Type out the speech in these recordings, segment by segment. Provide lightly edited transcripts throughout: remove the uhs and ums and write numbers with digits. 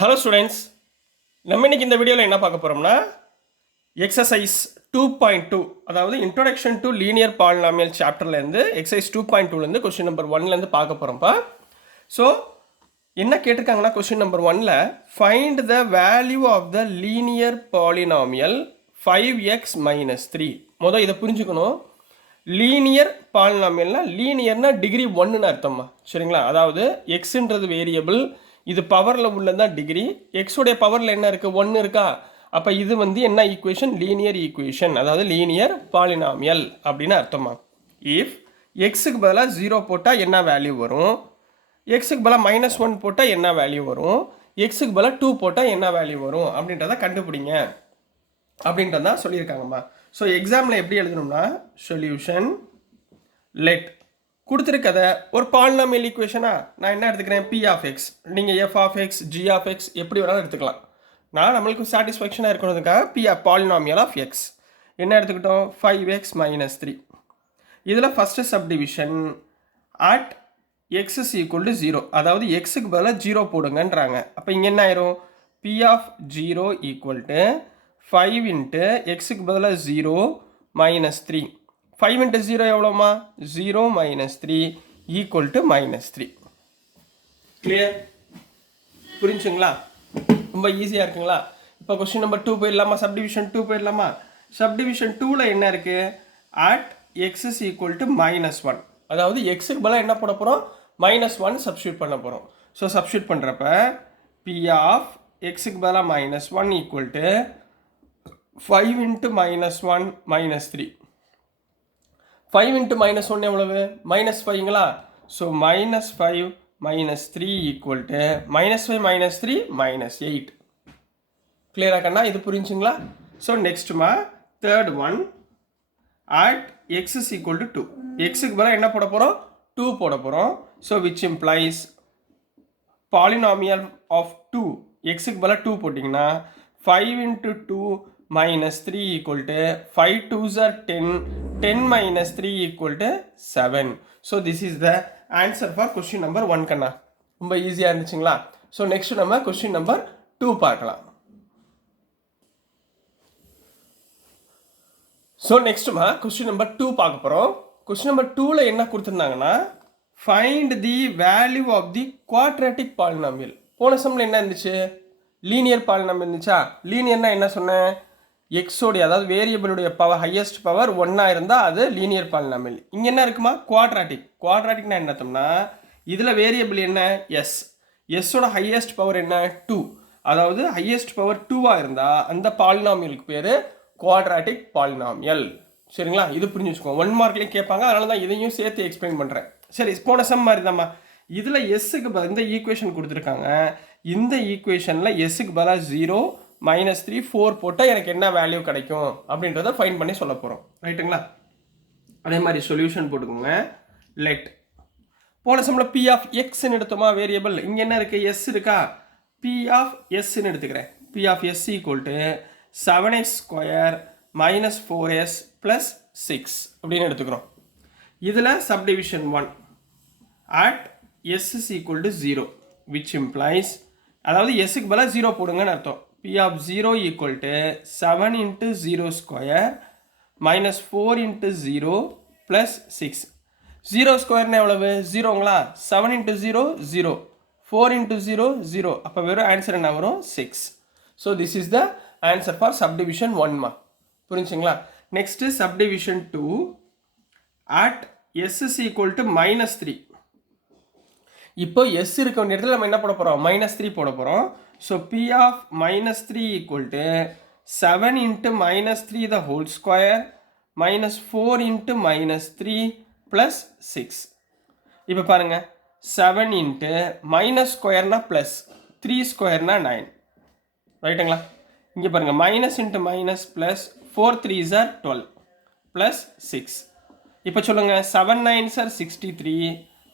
Hello students, நம்ம இன்னைக்கு இந்த வீடியோவில் என்ன பார்க்க போகிறோம்னா எக்ஸசைஸ் 2.2, அதாவது இன்ட்ரோடக்ஷன் டு லீனியர் பாலினாமியல் சாப்டர்லேருந்து எக்ஸசைஸ் 2.2லேருந்து கொஸ்டின் நம்பர் 1லேருந்து பார்க்க போகிறோம்ப்பா. ஸோ என்ன கேட்டிருக்காங்கன்னா கொஸ்டின் நம்பர் 1ல் find the value of the linear polynomial 5x - 3. மொதல் இதை புரிஞ்சுக்கணும். லீனியர் பாலினாமியல்னா லீனியர்னா டிகிரி 1ன்னு அர்த்தம்மா, சரிங்களா? அதாவது எக்ஸுன்றது வேரியபிள், இது பவரில் உள்ளதான் டிகிரி, எக்ஸோடைய பவரில் என்ன இருக்குது, 1 இருக்கா? அப்போ இது என்ன ஈக்குவேஷன்? லீனியர் ஈக்குவேஷன், அதாவது லீனியர் பாலினாமியல் அப்படின்னு அர்த்தமா. இஃப் எக்ஸுக்கு பதிலாக 0 போட்டால் என்ன வேல்யூ வரும், எக்ஸுக்கு பதிலாக -1 போட்டால் என்ன வேல்யூ வரும், எக்ஸுக்கு பதிலாக 2 போட்டால் என்ன வேல்யூ வரும் அப்படின்றத கண்டுபிடிங்க அப்படின்றதான் சொல்லியிருக்காங்கம்மா. ஸோ எக்ஸாமில் எப்படி எழுதணும்னா சொல்யூஷன் லெட் கொடுத்துருக்கதை ஒரு பாலினாமியல் ஈக்குவேஷனா நான் என்ன எடுத்துக்கிறேன், பி ஆஃப் எக்ஸ், நீங்கள் f of x, g of x எப்படி வேணாலும் எடுத்துக்கலாம். நான் நம்மளுக்கு சாட்டிஸ்ஃபேக்ஷனாக இருக்கணுன்றதுக்காக P of polynomial of x என்ன எடுத்துக்கிட்டோம், 5x - 3. இதில் first subdivision at x is equal to 0, அதாவது எக்ஸுக்கு பதிலாக 0 போடுங்கன்றாங்க. அப்போ இங்கே என்ன ஆயிரும், P of 0 equal to 5 into எக்ஸுக்கு பதிலாக 0 - 3. 5 into 0 எவ்வளோமா, 0 - 3 ஈக்குவல் டு -3. கிளியர்? புரிஞ்சுங்களா? ரொம்ப ஈஸியாக இருக்குங்களா? இப்போ கொஸ்டின் நம்பர் 2 போயிடலாமா, சப்டிவிஷன் 2 போயிடலாமா. சப்டிவிஷன் 2ல் என்ன இருக்குது, at x is equal to -1, அதாவது எக்ஸுக்கு பதிலாக என்ன பண்ண போகிறோம், -1 சப்ஸ்டியூட் பண்ண போகிறோம். ஸோ சப்ஸ்டியூட் பண்ணுறப்ப பி ஆஃப் எக்ஸுக்கு பதிலாக -1 ஈக்குவல் டு 5 into -1 - 3. 5 into -1 எவ்வளவு, -5ங்களா. So -5 - 3 equal to -5 - 3 -8. கிளியரா கண்ணா? இது புரிஞ்சுங்களா? ஸோ நெக்ஸ்ட்டுமா third one at x is equal to 2. எக்ஸுக்கு பதிலாக என்ன போட போகிறோம், 2 போட போகிறோம். So which implies polynomial of 2, எக்ஸுக்கு பதிலாக 2 போட்டிங்கன்னா 5 into 2 -3 equal to 5 2s are 10, 10 - 3 equal to 7. So this is the answer for question number 1 கண்ணா. ரொம்ப ஈஸியாக இருந்துச்சுங்களா? ஸோ நெக்ஸ்ட் நம்ம கொஸ்டின் நம்பர் 2 பார்க்கலாம். ஸோ நெக்ஸ்ட்டுமா கொஸ்டின் நம்பர் 2 பார்க்க போகிறோம். கொஸ்டின் நம்பர் 2ல் என்ன கொடுத்துருந்தாங்கன்னா find the value of the quadratic polynomial. போன சம்மில் என்ன இருந்துச்சு, லீனியர் பாலினாமியல் இருந்துச்சா. லீனியர்னா என்ன சொன்னேன், எக்ஸோடைய அதாவது வேரியபிளுடைய பவர் ஹையஸ்ட் பவர் 1 இருந்தால் அது லீனியர் பாலினாமியல். இங்கே என்ன இருக்குமா, குவாட்ராட்டிக். குவாட்ராட்டிக்னா என்ன அர்த்தம்னா இதில் வேரியபிள் என்ன, எஸ், எஸ்ஸோட ஹையஸ்ட் பவர் என்ன, 2, அதாவது ஹையஸ்ட் பவர் 2 இருந்தால் அந்த பாலினாமியலுக்கு பேர் குவாட்ராட்டிக் பாலினாமியல். சரிங்களா? இது புரிஞ்சு வச்சுக்கோங்க, 1 மார்க்லேயும் கேட்பாங்க, அதனால தான் இதையும் சேர்த்து எக்ஸ்பிளைன் பண்ணுறேன். சரி, போன சம் மாதிரி தான்மா. இதில் எஸ்ஸுக்கு இந்த ஈக்குவேஷன் கொடுத்துருக்காங்க. இந்த ஈக்குவேஷனில் எஸ்ஸுக்கு பதிலாக 0 -3 4 போட்டால் எனக்கு என்ன வேல்யூ கிடைக்கும் அப்படின்றத ஃபைன் பண்ணி சொல்ல போகிறோம். ரைட்டுங்களா? அதே மாதிரி சொல்யூஷன் போட்டுக்கோங்க. லெட் போன சம்மில் பி ஆஃப் எக்ஸ்ன்னு எடுத்தோமா வேரியபிள், இங்கே என்ன இருக்குது, எஸ் இருக்கா. பி ஆஃப் எஸ்ன்னு எடுத்துக்கிறேன். P of S equal to 7x² - 4s + 6 அப்படின்னு எடுத்துக்கிறோம். இதில் subdivision 1 at S is equal to 0 which implies, அதாவது எஸ்ஸுக்கு பதிலாக 0 போடுங்கன்னு அர்த்தம். P of 0 equal to 7 into 0 square minus 4 into 0 plus 6. 0 square எவ்வளவு, 0ங்களா. 7 into 0 0, 4 into 0 0, அப்போ வெறும் ஆன்சர் என்ன வரும், 6. So this is the answer for subdivision 1 மா. புரிஞ்சுங்களா? Next subdivision 2 at s is equal to -3. இப்போ எஸ் இருக்க வேண்டிய இடத்துல நம்ம என்ன போட போகிறோம், -3 போட போகிறோம். So P of -3 equal to 7 into -3 the whole square minus 4 into -3 plus 6. இப்போ பாருங்கள், 7 into மைனஸ் ஸ்கொயர்னா ப்ளஸ், 3 ஸ்கொயர்னா 9. ரைட்டுங்களா? இங்கே பாருங்கள், minus into minus plus 4 3s are 12 plus 6. இப்போ சொல்லுங்கள், 7 9s are 63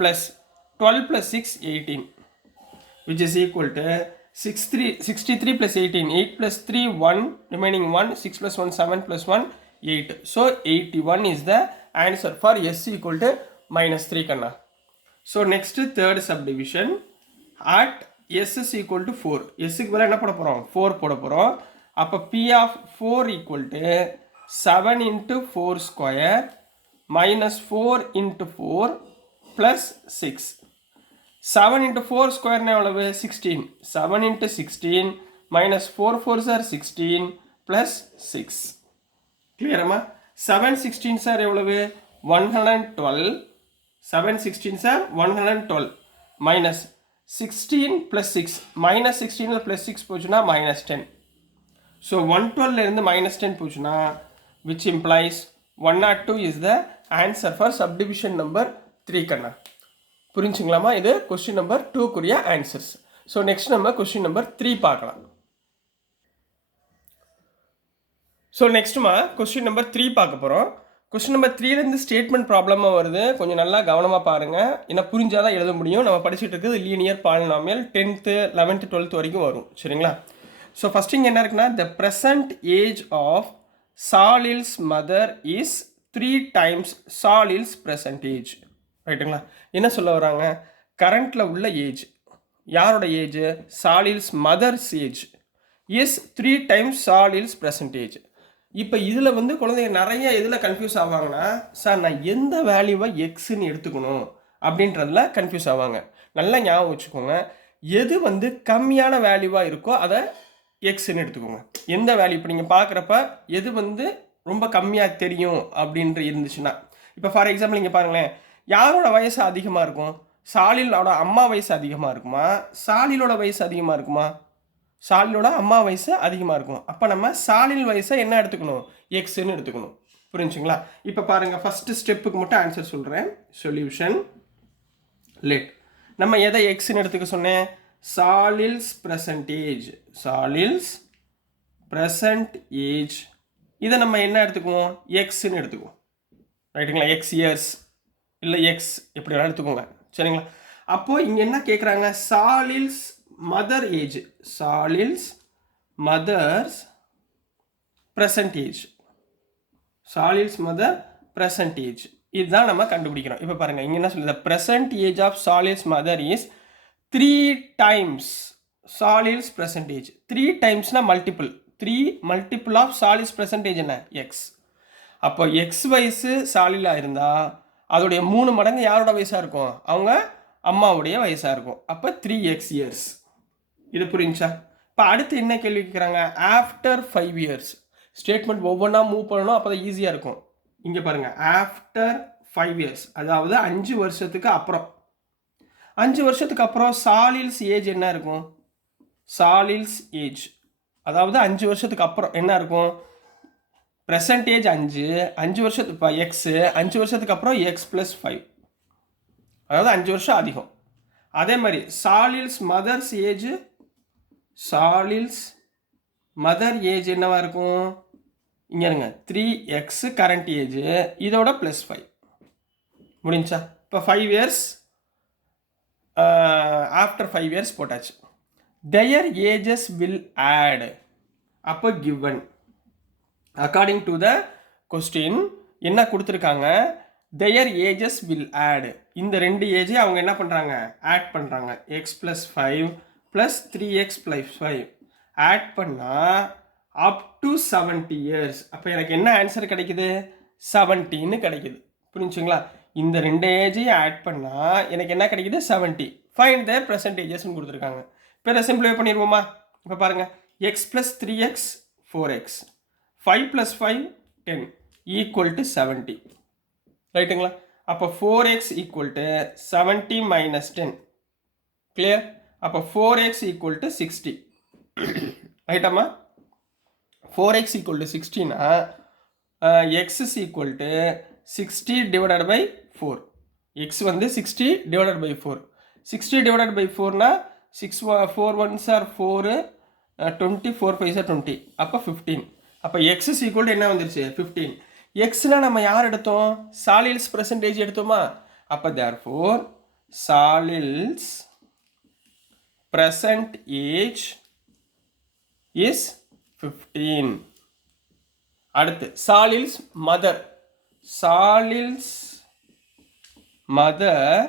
plus 12 plus 6 18, which is equal to 63 plus 18, 8 plus 3 1, remaining 1, 6 plus 1 7 plus 1 8. So 81 is the answer for s equal to -3 kanna. So next third subdivision at s is equal to 4. sக்கு பதிலா என்ன போட போகிறோம் 4 போட போகிறோம். அப்போ p of 4 equal to 7 into 4 square minus 4 into 4 plus 6. 7 into 4 square எவ்வளவு 16. 7 into 16 minus 4 4s are 16 plus 6. கிளியரமா? 7 16s are எவ்வளவு 112. 7 16s are 112 minus 16 plus 6. minus 16 plus 6 போச்சுன்னா minus 10. So 112 இருந்து minus 10 போச்சுன்னா which implies 102 is the answer for subdivision number 3 கண்ணா. புரிஞ்சுங்களாமா? இது question number 2 குரிய answers. So next நம்ம கொஸ்டின் நம்பர் 3 பார்க்கலாம். ஸோ நெக்ஸ்ட்டுமா கொஸ்டின் நம்பர் 3 பார்க்க போகிறோம். கொஸ்டின் நம்பர் 3லேருந்து ஸ்டேட்மெண்ட் ப்ராப்ளமாக வருது. கொஞ்சம் நல்லா கவனமாக பாருங்கள். ஏன்னா புரிஞ்சால் தான் எழுத முடியும். நம்ம படிச்சுட்டு இருக்கிறது linear polynomial 10th 11th 12th வரைக்கும் வரும். சரிங்களா? ஸோ ஃபஸ்ட் இங்கே என்ன இருக்குன்னா, the present age of Salil's mother is 3 times Salil's present age. ரைட்டுங்களா? என்ன சொல்ல வராங்க, கரண்ட்டில் உள்ள ஏஜ், யாரோட age, Salil's mother's age is 3 times Salil's present age. இப்போ இதில் வந்து குழந்தைங்க நிறைய இதில் கன்ஃபியூஸ் ஆவாங்கன்னா, சார் நான் எந்த வேல்யூவை எக்ஸ்ன்னு எடுத்துக்கணும் அப்படின்றதுல கன்ஃபியூஸ் ஆவாங்க. நல்லா ஞாபகம் வச்சுக்கோங்க, எது வந்து கம்மியான வேல்யூவாக இருக்கோ அதை எக்ஸ்ன்னு எடுத்துக்கோங்க. எந்த வேல்யூ இப்போ நீங்கள் பார்க்குறப்ப எது வந்து ரொம்ப கம்மியாக தெரியும் அப்படின்ற இருந்துச்சுன்னா, இப்போ ஃபார் எக்ஸாம்பிள் இங்கே பாருங்களேன், யாரோட வயசு அதிகமாக இருக்கும், சாலிலோட அம்மா வயசு அதிகமாக இருக்குமா, சாலிலோட வயசு அதிகமாக இருக்குமா, சாலிலோட அம்மா வயசு அதிகமாக இருக்கும். அப்போ நம்ம சாலில் வயசை என்ன எடுத்துக்கணும், எக்ஸ்ன்னு எடுத்துக்கணும். புரிஞ்சுங்களா? இப்போ பாருங்கள், ஃபஸ்ட்டு ஸ்டெப்புக்கு மட்டும் ஆன்சர் சொல்கிறேன். சொல்யூஷன் லெட் நம்ம எதை எக்ஸ்ன்னு எடுத்துக்க சொன்னேன், சாலில்ஸ் ப்ரெசன்டேஜ், சாலில்ஸ் ப்ரெசன்ட் ஏஜ், இதை நம்ம என்ன எடுத்துக்குவோம், எக்ஸ்ன்னு எடுத்துக்குவோம். ரைட்டுங்களா? எக்ஸ் இயர்ஸ் இல்லை எக்ஸ் எப்படி வேணாலும் எடுத்துக்கோங்க. சரிங்களா? அப்போது இங்கே என்ன கேட்குறாங்க, Salil's mother age, Salil's mother's present age, Salil's mother present age, இதுதான் நம்ம கண்டுபிடிக்கிறோம். இப்போ பாருங்கள், இங்கே என்ன சொல்லுது, present age of Salil's mother is 3 times Salil's present age. 3 timesனால் multiple, 3 multiple of Salil's present age என்ன, எக்ஸ். அப்போ எக்ஸ் வயசு சாலிலாக இருந்தால் அதோடைய 3 மடங்கு யாரோட வயசாக இருக்கும், அவங்க அம்மாவுடைய வயசாக இருக்கும். அப்போ 3x years. இது புரிஞ்சா? இப்போ அடுத்து என்ன கேள்வி கேட்குறாங்க, ஆஃப்டர் 5 years. ஸ்டேட்மெண்ட் ஒவ்வொன்றா மூவ் பண்ணணும், அப்போ தான் ஈஸியாக இருக்கும். இங்கே பாருங்கள், ஆஃப்டர் 5 years, அதாவது 5 வருஷத்துக்கு அப்புறம். 5 வருஷத்துக்கு அப்புறம் சாலில்ஸ் ஏஜ் என்ன இருக்கும், சாலில்ஸ் ஏஜ் அதாவது 5 வருஷத்துக்கு அப்புறம் என்ன இருக்கும், ப்ரெசன்டேஜ் 5 வருஷத்துக்கு இப்போ எக்ஸு, 5 வருஷத்துக்கு அப்புறம் எக்ஸ் ப்ளஸ் 5, அதாவது 5 வருஷம் அதிகம். அதே மாதிரி சாலில்ஸ் மதர்ஸ் ஏஜ், சாலில்ஸ் மதர் ஏஜ் என்னவா இருக்கும், இங்கே இருங்க 3x கரண்ட் ஏஜ், இதோட ப்ளஸ் 5. முடிஞ்சா? இப்போ 5 years, ஆஃப்டர் 5 years போட்டாச்சு. their ages will add. அப்போ given according to the question என்ன கொடுத்துருக்காங்க, their ages will add. இந்த 2 ஏஜை அவங்க என்ன பண்ணுறாங்க, ஆட் பண்ணுறாங்க. X plus 5 plus 3x plus 5 add பண்ணால் அப் டு 70 years. அப்போ எனக்கு என்ன ஆன்சர் கிடைக்குது, 70ன்னு கிடைக்குது. புரிஞ்சுங்களா? இந்த 2 ஏஜையும் ஆட் பண்ணால் எனக்கு என்ன கிடைக்குது, 70. ஃபைண்ட் தேர் ப்ரெசன்டேஜஸ்ன்னு கொடுத்துருக்காங்க. இப்போ இதை சிம்பிளிஃபை பண்ணிடுவோமா? இப்போ பாருங்கள், X plus 3x 4x, 5 + 5 10 equal to 70. ரைட்டுங்களா? அப்போ 4x equal to 70 minus 10. Clear? அப்போ 4x ஈக்குவல் டு 60. ரைட்டாம்மா? 4x ஈக்குவல் டு 60னா x is equal to 60 divided by 4. X வந்து 60 டிவைடட் பை 4. 60 டிவைடட் பை 4னா 4 1s are 4, 20 4 5s are 20, அப்போ 15. அப்போ X is equal to என்ன வந்துருச்சு, 15. எக்ஸ்னா நம்ம யார் எடுத்தோம், சாலில்ஸ் ப்ரெசன்டேஜ் எடுத்தோமா? அப்போ therefore Salil's present age is 15. அடுத்து Salil's mother, Salil's mother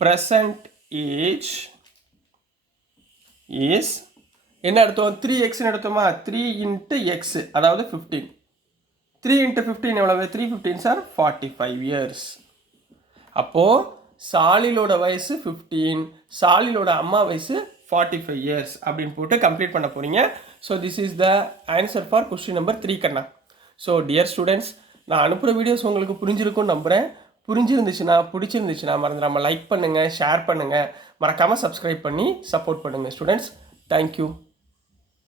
present age is என்ன எடுத்தோம் 3xன்னு எடுத்தோமா 3 இன்ட்டு எக்ஸ் அதாவது 15 3 இன்ட்டு 15 எவ்வளவு 315 சார் 45 இயர்ஸ். அப்போது சாலிலோட வயசு 15 சாலிலோட அம்மா வயசு 45 இயர்ஸ் அப்படின்னு போட்டு கம்ப்ளீட் பண்ண போகிறீங்க. So this is the answer for question number 3 கண்ணா. ஸோ டியர் ஸ்டூடெண்ட்ஸ், நான் அனுப்புகிற வீடியோஸ் உங்களுக்கு புரிஞ்சிருக்கும்னு நம்புகிறேன். புரிஞ்சிருந்துச்சுன்னா பிடிச்சிருந்துச்சுன்னா மறந்துடாமல் லைக் பண்ணுங்கள், ஷேர் பண்ணுங்கள், மறக்காமல் சப்ஸ்கிரைப் பண்ணி சப்போர்ட் பண்ணுங்கள் ஸ்டூடெண்ட்ஸ். தேங்க்யூ.